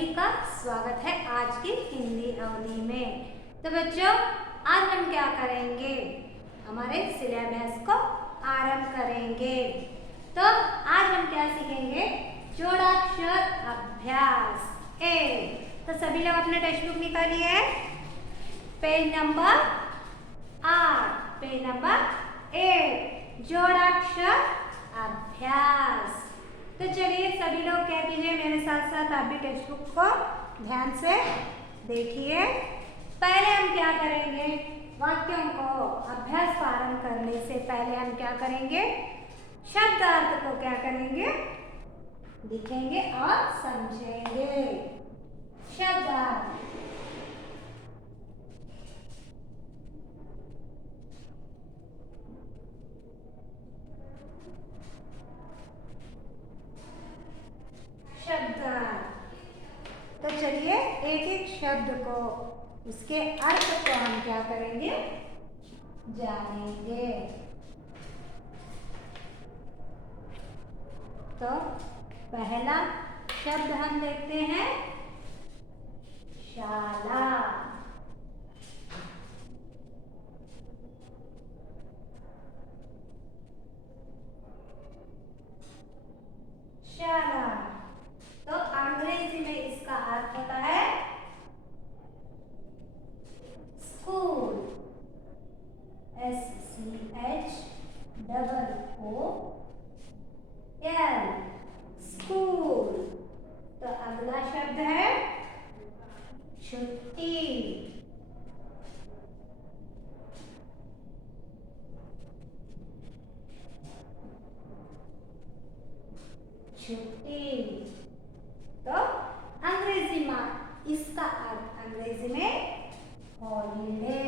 सभी का स्वागत है आज की हिंदी अवधि में। तो बच्चों, आज हम क्या करेंगे, हमारे सिलेबस को आरंभ करेंगे। तो आज हम क्या सीखेंगे, जोड़ाक्षर अभ्यास ए। तो सभी लोग अपने टेक्स्ट बुक निकालिए, पेज नंबर 8, पेज नंबर 8, जोड़ाक्षर अभ्यास। तो चलिए सभी लोग क्या कीजिए, मेरे साथ साथ आप भी टेक्स्ट बुक को ध्यान से देखिए। पहले हम क्या करेंगे, वाक्यों को अभ्यास प्रारंभ करने से पहले हम क्या करेंगे, शब्दार्थ को क्या करेंगे, लिखेंगे और समझेंगे। शब्दार्थ, तो चलिए एक एक शब्द को, उसके अर्थ को हम क्या करेंगे, जानेंगे। तो पहला शब्द हम देखते हैं, शाला। शाला, तो अंग्रेजी में इसका अर्थ होता है स्कूल, SCHOOL, स्कूल। तो अगला शब्द है छुट्टी, छुट्टी। तो अंग्रेजी में इसका अर्थ अंग्रेजी में हॉलीडे,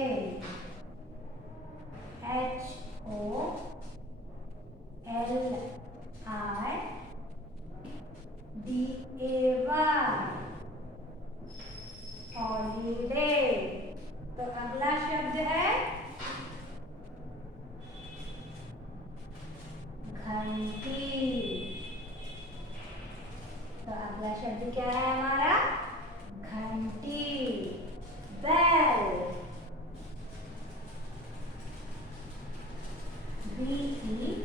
HOLIDAY, हॉलीडे। तो अगला शब्द है घंटी। तो अगला शब्द क्या है हमारा, घंटी, बेल, BELL,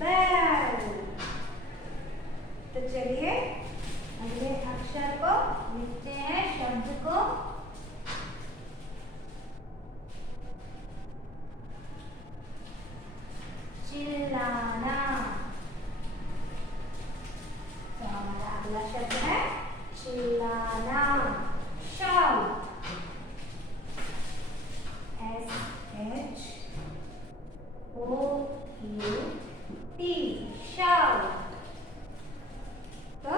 बेल। तो चलिए अगले अक्षर को लिखते हैं, शब्द को। चिल्लाना। तो हमारा अगला शब्द है चिल्लाना, शाउट, SHOUT, शाउट। तो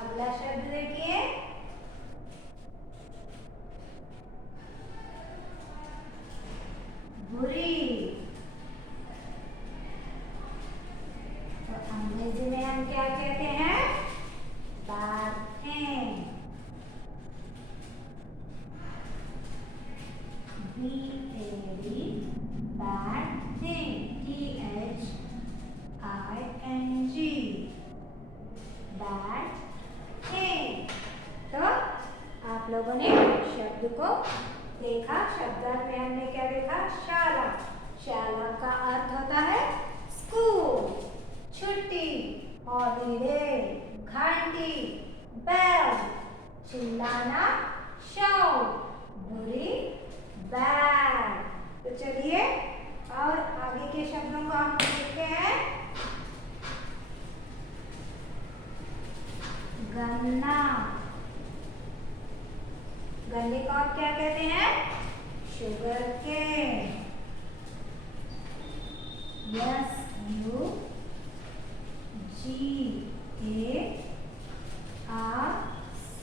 अगला शब्द देखिए, बुरी। तो अंग्रेजी में हम क्या कहते हैं, bad thing, BAD, bad thing, THING, bad thing. तो आप लोगों ने शब्द को देखा, शब्दार्थ में हमने क्या देखा, शाला। शाला का अर्थ होता है स्कूल, छुट्टी, हॉलीडे, घंटी, बेल, चिल्लाना, शाउट, बुरी, बैड। तो चलिए और आगे के शब्दों को हम देखते हैं। गन्ना, गन्ने को आप क्या कहते हैं, sugarcane,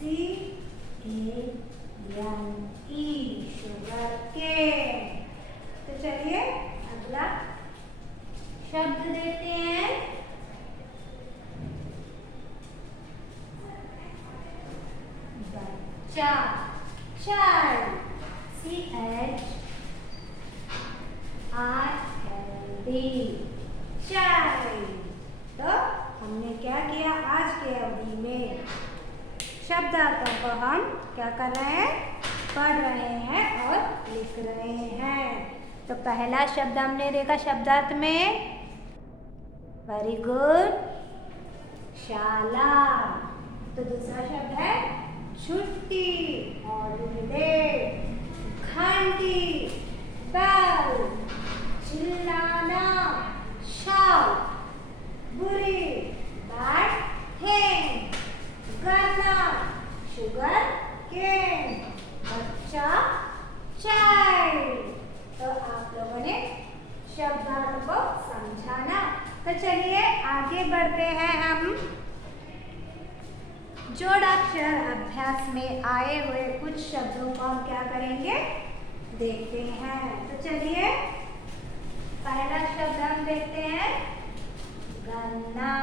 SUGARCANE, sugarcane. तो चलिए अगला शब्द देखते हैं, बच्चा, चाइल्ड, CHILD, चाइल्ड। तो हमने क्या किया, आज की अवधि में शब्दार्थों को हम क्या कर रहे हैं, पढ़ रहे हैं और लिख रहे हैं। तो पहला शब्द हमने देखा शब्दार्थ में, वेरी गुड, शाला। तो दूसरा शब्द है छुट्टी, हॉलीडे, घंटी, बेल, चिल्लाना, शाउट, बुरी, बैड थिंग, गन्ना, शुगर केन, बच्चा, चाइल्ड। तो आप लोगों ने शब्दार्थ को समझा ना। तो चलिए आगे बढ़ते हैं, हम जोड़ाक्षर अभ्यास में आए हुए कुछ शब्दों को हम क्या करेंगे, देखते हैं। तो चलिए पहला शब्द हम देखते हैं, गन्ना।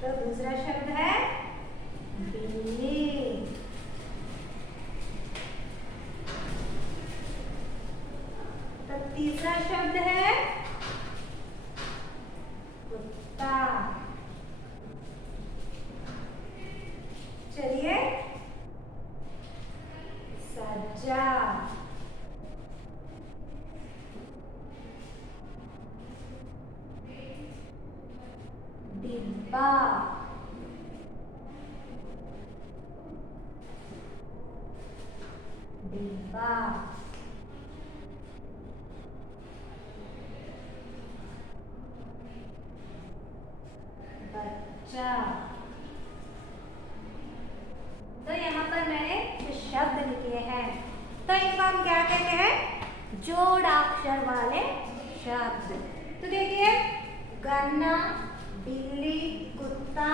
तो दूसरा शब्द है बिल्ली। तो तीसरा शब्द है कुत्ता। चलिए सज्जा, डिब्बा, डिब्बा, बच्चा। तो यहाँ पर मैंने जो शब्द लिखे हैं, तो इनको हम क्या कहते हैं, जोड़ाक्षर वाले शब्द। तो देखिए गन्ना, बिल्ली, कुत्ता,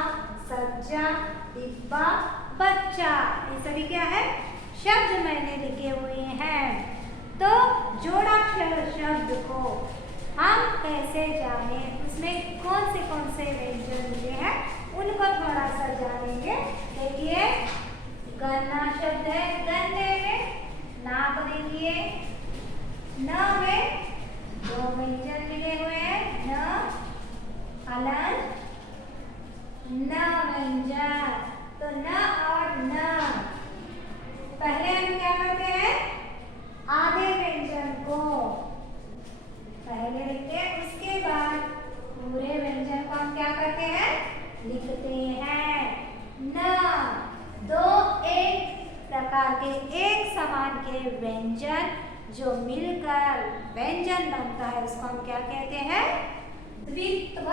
सज्जा, डिब्बा, बच्चा, ये सभी क्या है, शब्द मैंने लिखे हुए हैं। तो जोड़ाक्षर शब्द को हम कैसे जाने, उसमें कौन से व्यंजन मिले हैं, उनको थोड़ा सा जानेंगे। देखिए गन्ना शब्द है, गन्ने में नाक देखिए, न में दो व्यंजन मिले हुए हैं, न, हलन, न व्यंजन। तो न और न, पहले हम क्या करते हैं, आधे व्यंजन को पहले लिखते हैं, उसके बाद पूरे व्यंजन को हम क्या करते हैं, लिखते हैं। न, दो एक प्रकार के एक समान के व्यंजन जो मिलकर व्यंजन बनता है, उसको हम क्या कहते हैं, द्वित्व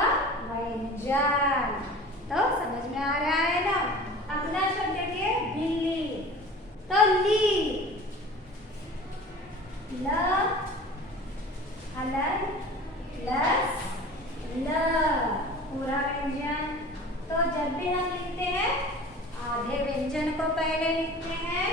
व्यंजन। तो समझ में आ रहा है ना। अगला शब्द देखिए बिल्ली। तो ली, ल, हलन, लस, ल, पूरा व्यंजन। तो जब भी हम लिखते हैं, आधे व्यंजन को पहले लिखते हैं,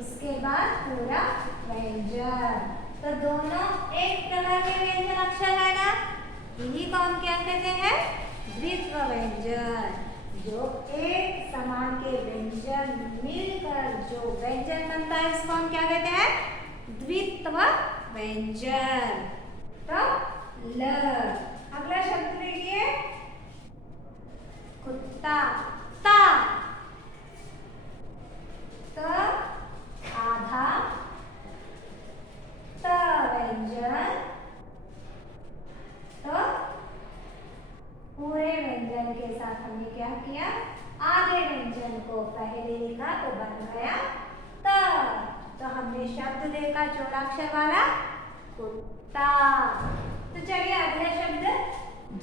उसके बाद पूरा व्यंजन। तो दोनों एक प्रकार के व्यंजन अक्षर है ना, इन्हीं को हम क्या कहते हैं, द्वित्व व्यंजन। जो एक समान के व्यंजन मिलकर जो व्यंजन बनता है, इसको हम क्या कहते हैं, द्वित्व व्यंजन। तो ल। अगला शब्द देखिए कुत्ता। ता, त आधा, त व्यंजन। तो पूरे व्यंजन के साथ हमने क्या किया, आधे व्यंजन को पहले लिखा तो बन गया त। तो हमने शब्द देखा जोड़ाक्षर वाला कुत्ता। तो चलिए अगला शब्द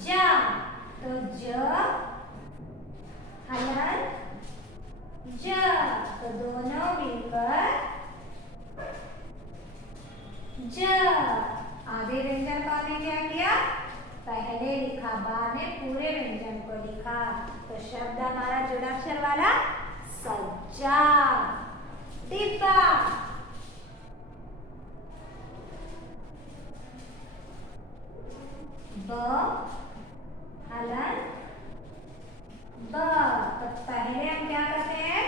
जा। तो ज, हलन, ज, तो दोनों मिलकर ज। आधे व्यंजन को हमने क्या किया, पहले लिखा, बाद में पूरे व्यंजन को लिखा। तो शब्द हमारा जोड़ाक्षर वाला सज्जा। डिब्बा, ब, हलन, ब। तो पहले हम क्या करते हैं,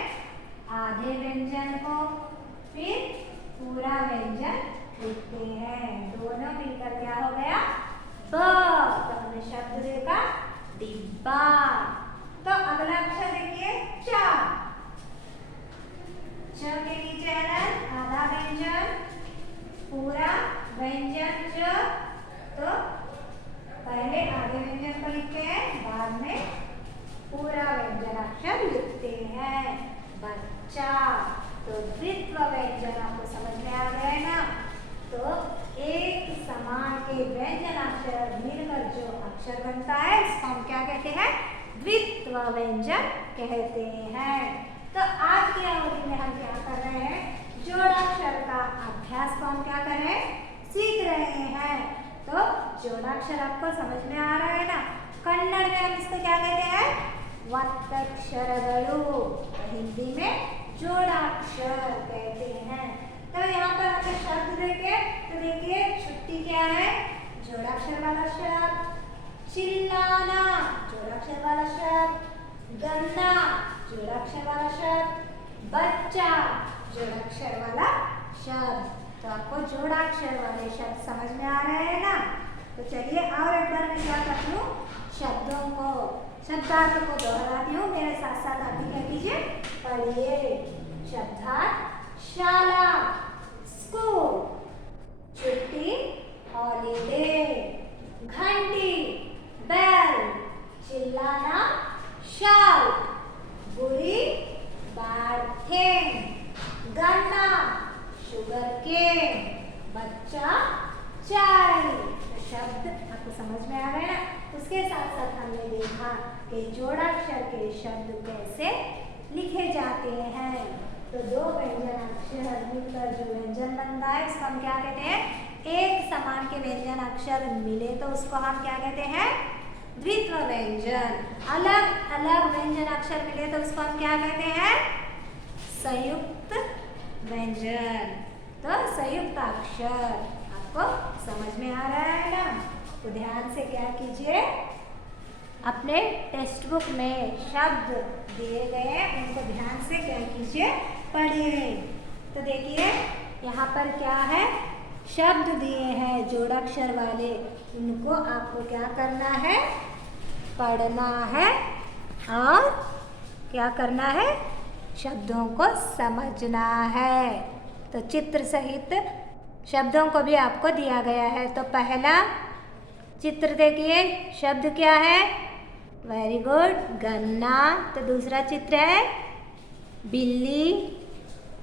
आधे व्यंजन को फिर पूरा व्यंजन लिखते हैं। दोनों मिलकर क्या हो गया, पूरा व्यंजन च, तो पहले आधे व्यंजन को लिखते हैं, बाद में पूरा व्यंजनाक्षर लिखते हैं। बच्चा, तो द्वित्व व्यंजन आपको समझ में आ गया ना। तो एक समान के व्यंजनाक्षर मिलकर जो अक्षर बनता है इसको हम क्या कहते हैं? द्वित्व व्यंजन कहते हैं। तो आज की अवधि में हम क्या कर रहे हैं? जोड़ाक्षर का अभ्यास को हम क्या कर रहे हैं? सीख रहे हैं। तो जोड़ाक्षर आपको समझ में आ रहा है ना। कन्नड़ में हम इसको क्या कहते हैं? ಒತ್ತಕ್ಷರಗಳು, हिंदी में जोड़ाक्षर कहते हैं। तो यहाँ पर आपके शब्द देखे, तो देखिए छुट्टी क्या है? जोड़ाक्षर वाला शब्द। चिल्लाना जोड़ाक्षर वाला शब्द। गन्ना जोड़ाक्षर वाला शब्द। बच्चा जोड़ाक्षर वाला शब्द। तो आपको जोड़ाक्षर वाले शब्द समझ में आ रहे हैं ना। तो चलिए और एक बार मैं क्या करती हूँ, शब्दों को, शब्दार्थ को दोहराती हूँ, मेरे साथ साथ आप भी क्या कीजिए, पढ़िए। शब्दार्थ: शाला, स्कूल, छुट्टी, हॉलीडे। घंटी, बेल, चिल्लाना, शाउट, बुरी, बैड थिंग। गन्ना, शुगर केन। बच्चा, चाइल्ड। तो शब्द आपको समझ में आ गए ना। उसके साथ साथ हमने देखा कि जोड़ाक्षर के शब्द कैसे लिखे जाते हैं। तो दो व्यंजनाक्षर मिलकर जो व्यंजन बनता है उसको हम क्या कहते हैं? एक समान के व्यंजन अक्षर मिले तो उसको हम क्या कहते हैं? द्वित्व व्यंजन। अलग अलग व्यंजन अक्षर मिले तो उसको हम क्या कहते हैं? संयुक्त व्यंजन। तो संयुक्त अक्षर आपको समझ में आ रहा है ना। तो ध्यान से क्या कीजिए, अपने टेक्स्ट बुक में शब्द दिए गए उनको ध्यान से क्या कीजिए, पढ़िए। तो देखिए यहाँ पर क्या है, शब्द दिए हैं जोड़ाक्षर वाले, उनको आपको क्या करना है? पढ़ना है और क्या करना है? शब्दों को समझना है। तो चित्र सहित शब्दों को भी आपको दिया गया है। तो पहला चित्र देखिए, शब्द क्या है? वेरी गुड, गन्ना। तो दूसरा चित्र है बिल्ली,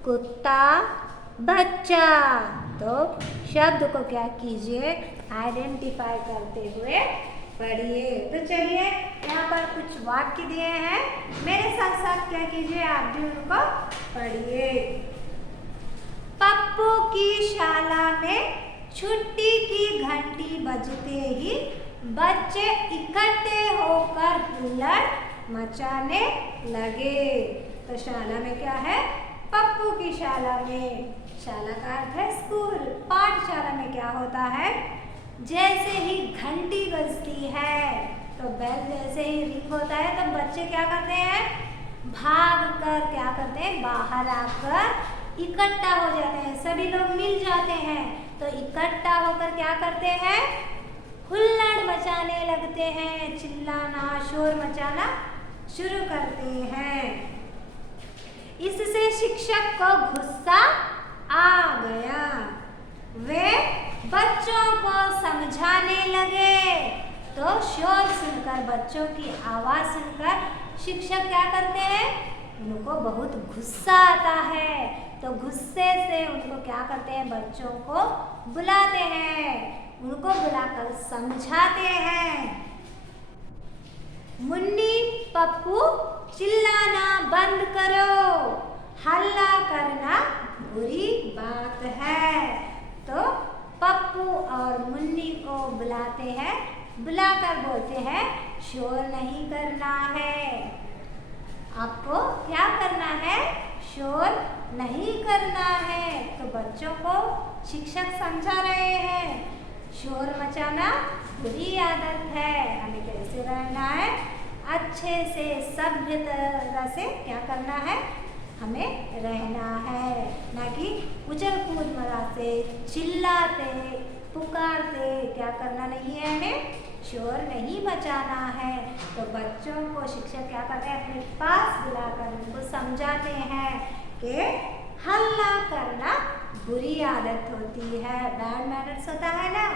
कुत्ता, बच्चा। तो शब्द को क्या कीजिए, आइडेंटिफाई करते हुए पढ़िए। तो चलिए यहाँ पर कुछ वाक्य दिए हैं, मेरे साथ साथ क्या कीजिए, आप भी उनको पढ़िए। पप्पू की शाला में छुट्टी की घंटी बजते ही बच्चे इकट्ठे होकर हुल्लड़ मचाने लगे। तो शाला में क्या है? पप्पू की शाला में, शाला का अर्थ है स्कूल। पाठशाला में क्या होता है? जैसे ही घंटी बजती है, तो बेल जैसे ही रिंग होता है तो बच्चे क्या करते हैं? भाग कर क्या करते हैं? बाहर आकर इकट्ठा हो जाते हैं, सभी लोग मिल जाते हैं। तो इकट्ठा होकर क्या करते हैं? हुल्लड़ मचाने लगते हैं, चिल्लाना, शोर मचाना शुरू करते हैं। इससे शिक्षक को गुस्सा आ गया। वे बच्चों को समझाने लगे। तो शोर सुनकर, बच्चों की आवाज सुनकर शिक्षक क्या करते हैं? उनको बहुत गुस्सा आता है। तो गुस्से से उनको क्या करते हैं? बच्चों को बुलाते हैं, उनको बुलाकर समझाते हैं। मुन्नी, पप्पू, चिल्लाना बंद करो, हल्ला करना बुरी बात है। तो पप्पू और मुन्नी को बुलाते हैं, बुलाकर बोलते हैं शोर नहीं करना है। आपको क्या करना है? शोर नहीं करना है। तो बच्चों को शिक्षक समझा रहे हैं शोर मचाना बुरी आदत है, हमें कैसे रहना है? अच्छे से, सभ्य तरह से क्या करना है? हमें रहना है, ना कि उछल कूद मरा से, चिल्लाते, पुकारते क्या करना नहीं है, हमें शोर नहीं मचाना है। तो बच्चों को शिक्षक क्या करते हैं? अपने पास बुलाकर उनको समझाते हैं कि हल्ला करना बुरी आदत होती है, बैड मैनर्स होता है ना।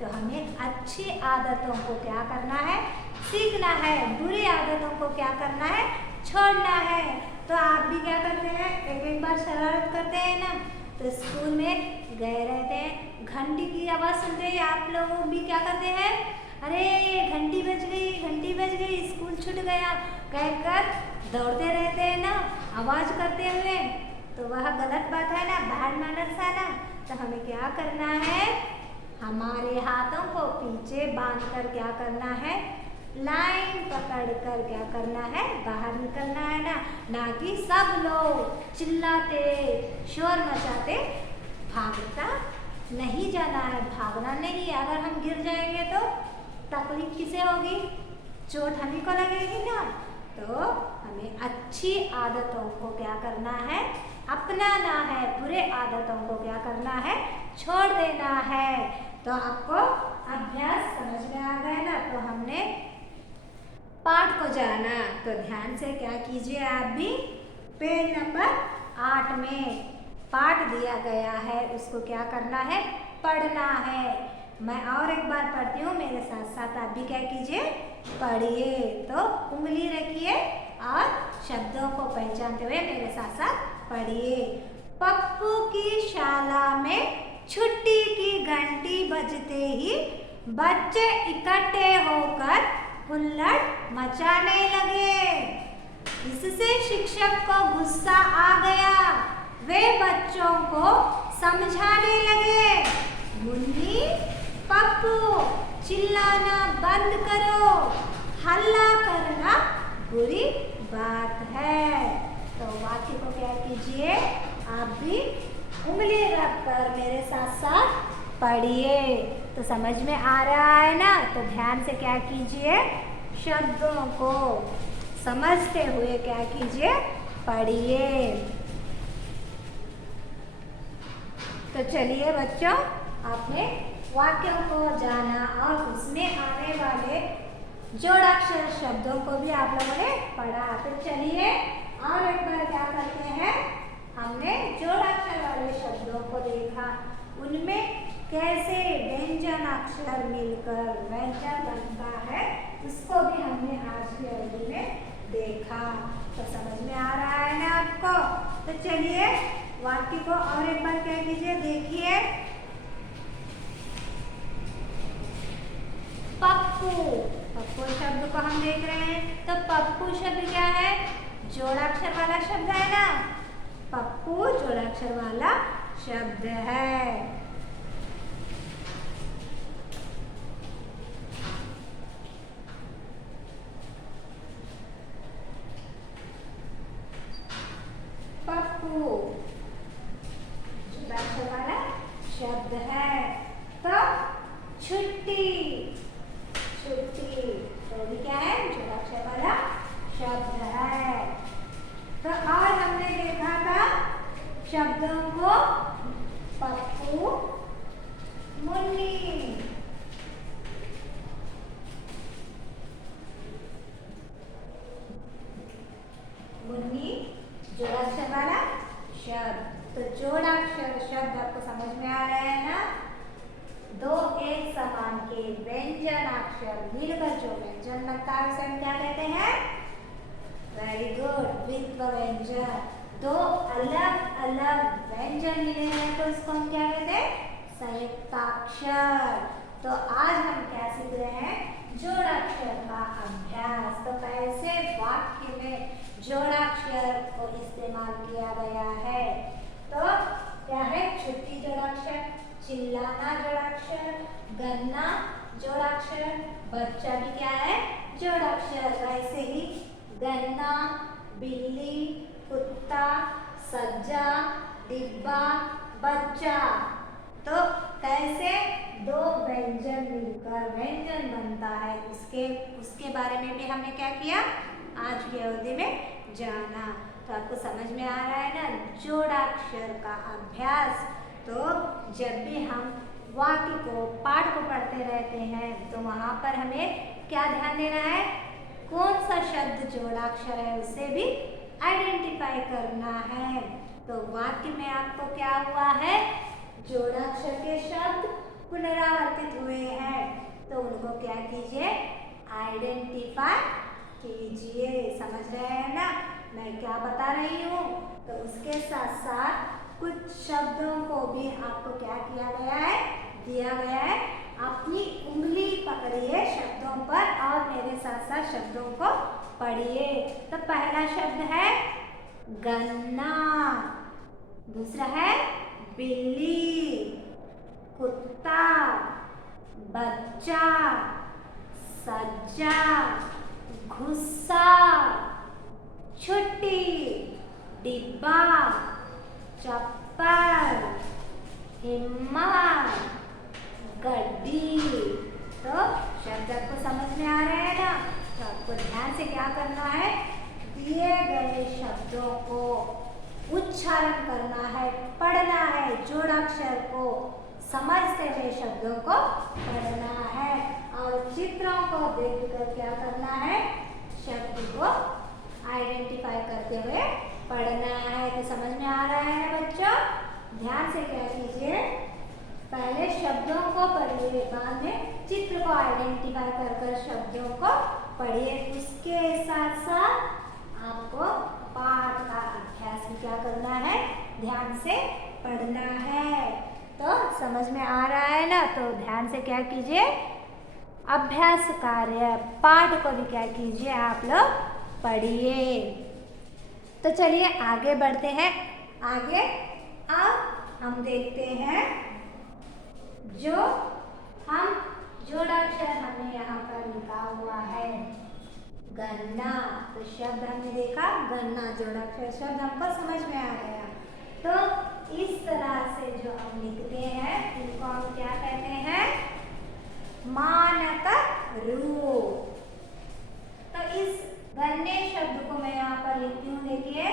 तो हमें अच्छी आदतों को क्या करना है, सीखना है, बुरी आदतों को क्या करना है, छोड़ना है। तो आप भी क्या करते हैं, एक बार शरारत करते हैं ना, तो स्कूल में गए रहते हैं, घंटी की आवाज़ सुनते ही आप लोग भी क्या करते हैं, अरे घंटी बज गई, घंटी बज गई, स्कूल छूट गया कहकर दौड़ते रहते हैं ना, आवाज़ करते हुए। तो वह गलत बात है ना, बैड मैनर्स है ना। तो हमें क्या करना है, हमारे हाथों को पीछे बांधकर क्या करना है, लाइन पकड़कर क्या करना है, बाहर निकलना है ना कि सब लोग चिल्लाते शोर मचाते भागता नहीं जाना है, भागना नहीं। अगर हम गिर जाएंगे तो तकलीफ किसे होगी, चोट हमी को लगेगी ना। तो हमें अच्छी आदतों को क्या करना है, अपनाना है, बुरे आदतों को क्या करना है, छोड़ देना है। तो आपको अभ्यास समझ में आ गया ना। तो हमने पाठ को जाना, तो ध्यान से क्या कीजिए, आप भी पेज नंबर 8 में पाठ दिया गया है, उसको क्या करना है, पढ़ना है। मैं और एक बार पढ़ती हूँ, मेरे साथ साथ आप भी क्या कीजिए, पढ़िए। तो उंगली रखिए और शब्दों को पहचानते हुए मेरे साथ साथ पढ़िए। पप्पू की शाला में छुट्टी की घंटी बजते ही बच्चे इकट्ठे होकर हुल्लड़ मचाने लगे। इससे शिक्षक को गुस्सा आ गया, वे बच्चों को समझाने लगे, मुन्नी पप्पू चिल्लाना बंद करो, हल्ला करना बुरी बात है। तो वाक्य को क्या कीजिए, आप भी उंगली रखकर मेरे साथ साथ पढ़िए। तो समझ में आ रहा है ना। तो ध्यान से क्या कीजिए, शब्दों को समझते हुए क्या कीजिए, पढ़िए। तो चलिए बच्चों, आपने वाक्यों को जाना और उसमें आने वाले जोड़ाक्षर शब्दों को भी आप लोगों ने पढ़ा। तो चलिए और एक बार क्या करते हैं, हमने जोड़ाक्षर वाले शब्दों को देखा, उनमें कैसे व्यंजन अक्षर मिलकर व्यंजन बनता है, उसको भी हमने आज की अवधि में देखा। तो समझ में आ रहा है ना आपको। तो चलिए वाक्य को और एक बार क्या कीजिए, देखिए। पप्पू, पप्पू शब्द को हम देख रहे हैं। तो पप्पू शब्द क्या है, जोड़ाक्षर वाला शब्द है ना। पप्पू जोड़ाक्षर वाला शब्द है। पप्पू जोड़ाक्षर वाला शब्द है। तो छुट्टी, छुट्टी तो भी क्या है, जोड़ाक्षर वाला शब्द है। तो और हमने देखा था शब्दों को, पप्पू, मुन्नी, मुन्नी जोड़ाक्षर वाला शब्द। तो जोड़ाक्षर शब्द आपको समझ में आ रहा है ना। दो एक समान के व्यंजन अक्षर मिलकर जो व्यंजन बनता है उसे हम क्या कहते हैं, वेरी गुड, द्वित्व व्यंजन। दो अलग अलग व्यंजन मिले हैं तो उसको हम क्या कहते हैं, संयुक्ताक्षर। तो आज हम क्या सीख रहे हैं, जोड़ाक्षर का अभ्यास। तो कैसे वाक्य में जोड़ाक्षर को इस्तेमाल किया गया है। तो क्या है, छुट्टी जोड़ाक्षर, चिल्लाना जोड़ाक्षर, गन्ना जोड़ाक्षर, बच्चा भी क्या है, जोड़ाक्षर। वैसे ही गन्ना, बिल्ली, कुत्ता, सज्जा, डिब्बा, बच्चा। तो कैसे दो व्यंजन मिलकर व्यंजन बनता है, उसके बारे में भी हमने क्या किया, आज की अवधि में जाना। तो आपको समझ में आ रहा है ना, जोड़ाक्षर का अभ्यास। तो जब भी हम वाक्य को, पाठ को पढ़ते रहते हैं तो वहाँ पर हमें क्या ध्यान देना है, कौन सा शब्द जोड़ाक्षर है उसे भी आइडेंटिफाई करना है। तो वाक्य में आपको क्या हुआ है, जोड़ाक्षर के शब्द पुनरावर्तित हुए हैं, तो उनको क्या कीजिए, आइडेंटिफाई कीजिए। समझ रहे हैं ना मैं क्या बता रही हूँ। तो उसके साथ साथ कुछ शब्दों को भी आपको क्या किया गया है, दिया गया है। अपनी उंगली पकड़िए शब्दों पर और मेरे साथ साथ शब्दों को पढ़िए। तो पहला शब्द है गन्ना, दूसरा है बिल्ली, कुत्ता, बच्चा, सज्जा, गुस्सा, छुट्टी, डिब्बा, चप्पल, हिम्मत, गड्डी। तो शब्द आपको समझ में आ रहे हैं ना। तो आपको ध्यान से क्या करना है, दिए गए शब्दों को उच्चारण करना है, पढ़ना है, जोड़ाक्षर को समझते हुए शब्दों को पढ़ना है और चित्रों को देखकर क्या करना है, शब्द को आइडेंटिफाई करते हुए पढ़ना है। तो समझ में आ रहा है ना बच्चों। ध्यान से क्या कीजिए, पहले शब्दों को पढ़िए, बाद में चित्र को आइडेंटिफाई कर कर शब्दों को पढ़िए। उसके साथ साथ आपको पाठ का अभ्यास भी क्या करना है, ध्यान से पढ़ना है। तो समझ में आ रहा है ना। तो ध्यान से क्या कीजिए, अभ्यास कार्य पाठ को भी क्या कीजिए, आप लोग पढ़िए। तो चलिए आगे बढ़ते हैं। आगे अब हम देखते हैं जो हम जोड़ाक्षर हमने यहाँ पर लिखा हुआ है गन्ना। तो शब्द हमने देखा गन्ना, जोड़ाक्षर शब्द हमको समझ में आ गया। तो इस तरह से जो हम लिखते हैं इनको हम क्या कहते हैं, मानक रूप। तो इस गन्ने शब्द को मैं यहाँ पर लिखती हूँ, देखिए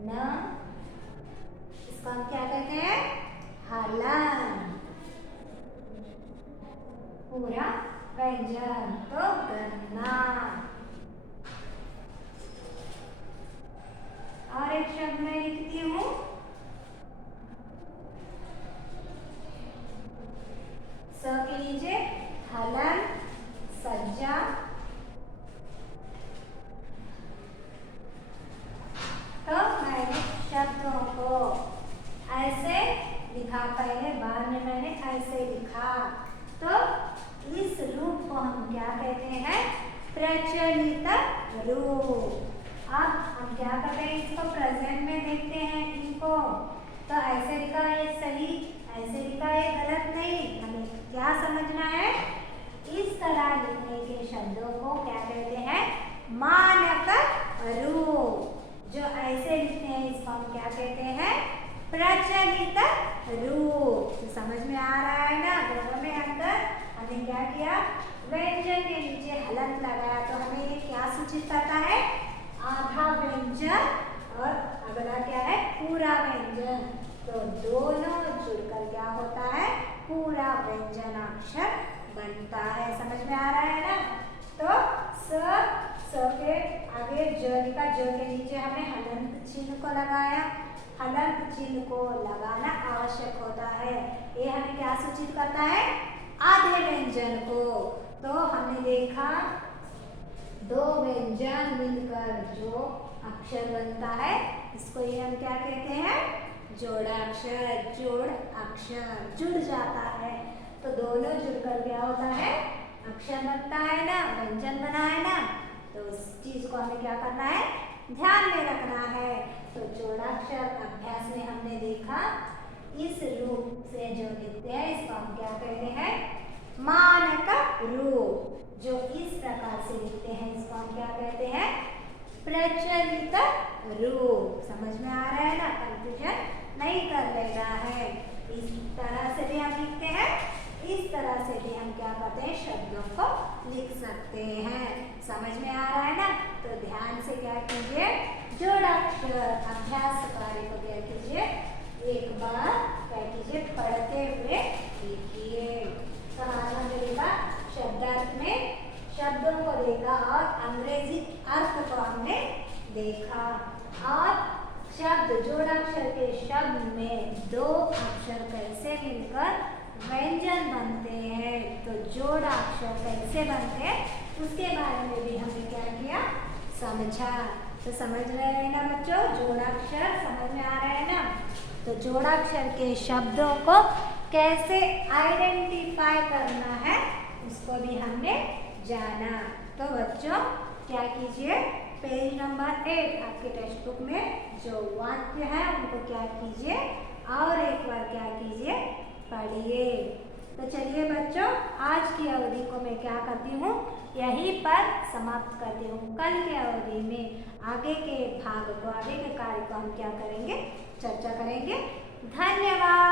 न, इसको हम क्या कहते हैं, हलन, पूरा व्यंजन, तो गन्ना। और एक शब्द मैं लिखती हूँ स के नीचे हलन, सज्जा, तो मैंने शब्दों को ऐसे लिखा, पहले बाद में मैंने ऐसे लिखा। तो इस रूप को हम क्या कहते हैं, प्रचलित रूप। अब हम क्या करते हैं, इसको प्रेजेंट में देखते हैं इनको। तो ऐसे लिखा है सही, ऐसे लिखा है गलत नहीं, हमें क्या समझना है, इस तरह लिखने के शब्दों को क्या कहते हैं, मानक रूप। जो ऐसे लिखते हैं इसको हम क्या कहते हैं, प्रचलित रूप। तो समझ में आ रहा है ना। दोनों में अंतर, हमने क्या किया, व्यंजन के नीचे हलंत लगाया, तो हमें ये क्या सूचित करता है, आधा व्यंजन, और अगला क्या है, पूरा व्यंजन। तो दोनों जुड़कर क्या होता है, पूरा व्यंजनाक्षर बनता है। समझ में आ रहा है ना। तो स के आगे ज लिखा, ज के नीचे हमने हलंत चिन्ह को लगाया। हलंत चिन्ह को लगाना आवश्यक होता है। ये हमें क्या सूचित करता है, आधे व्यंजन को। तो हमने देखा दो व्यंजन मिलकर जो अक्षर बनता है, इसको ये हम क्या कहते हैं, जोड़ाक्षर। जोड़ अक्षर जुड़ जाता है, तो दोनों जुड़कर क्या होता है, अक्षर बनता है ना, व्यंजन बना है ना। तो उस चीज को हमें क्या करना है, ध्यान में रखना है। तो जोड़ाक्षर अभ्यास में हमने देखा इस रूप से जो लिखते हैं इसको हम क्या कहते हैं, मानक रूप। जो इस प्रकार से लिखते हैं इसको हम क्या कहते हैं, प्रचलित रूप। समझ में आ रहा है ना, कंफ्यूजन नहीं कर लेना है। इस तरह से भी हम लिखते हैं, इस तरह से भी हम क्या करते हैं, शब्दों को लिख सकते हैं। समझ में आ रहा है ना। तो ध्यान से क्या कीजिए, जोड़ाक्षर शब्द, जोड़ाक्षर के शब्द में दो अक्षर कैसे मिलकर व्यंजन बनते हैं, तो जोड़ाक्षर कैसे बनते हैं उसके बारे में भी हमने क्या किया, समझा। तो समझ रहे हैं ना बच्चों, जोड़ाक्षर समझ में आ रहा है ना। तो जोड़ाक्षर के शब्दों को कैसे आइडेंटिफाई करना है उसको भी हमने जाना। तो बच्चों क्या कीजिए, पेज नंबर 8 आपके टेक्स्ट बुक में जो वाक्य है उनको क्या कीजिए और एक बार क्या कीजिए, पढ़िए। तो चलिए बच्चों, आज की अवधि को मैं क्या करती हूँ, यहीं पर समाप्त करती हूँ। कल की अवधि में आगे के भाग को, आगे के कार्य को हम क्या करेंगे, चर्चा करेंगे। धन्यवाद।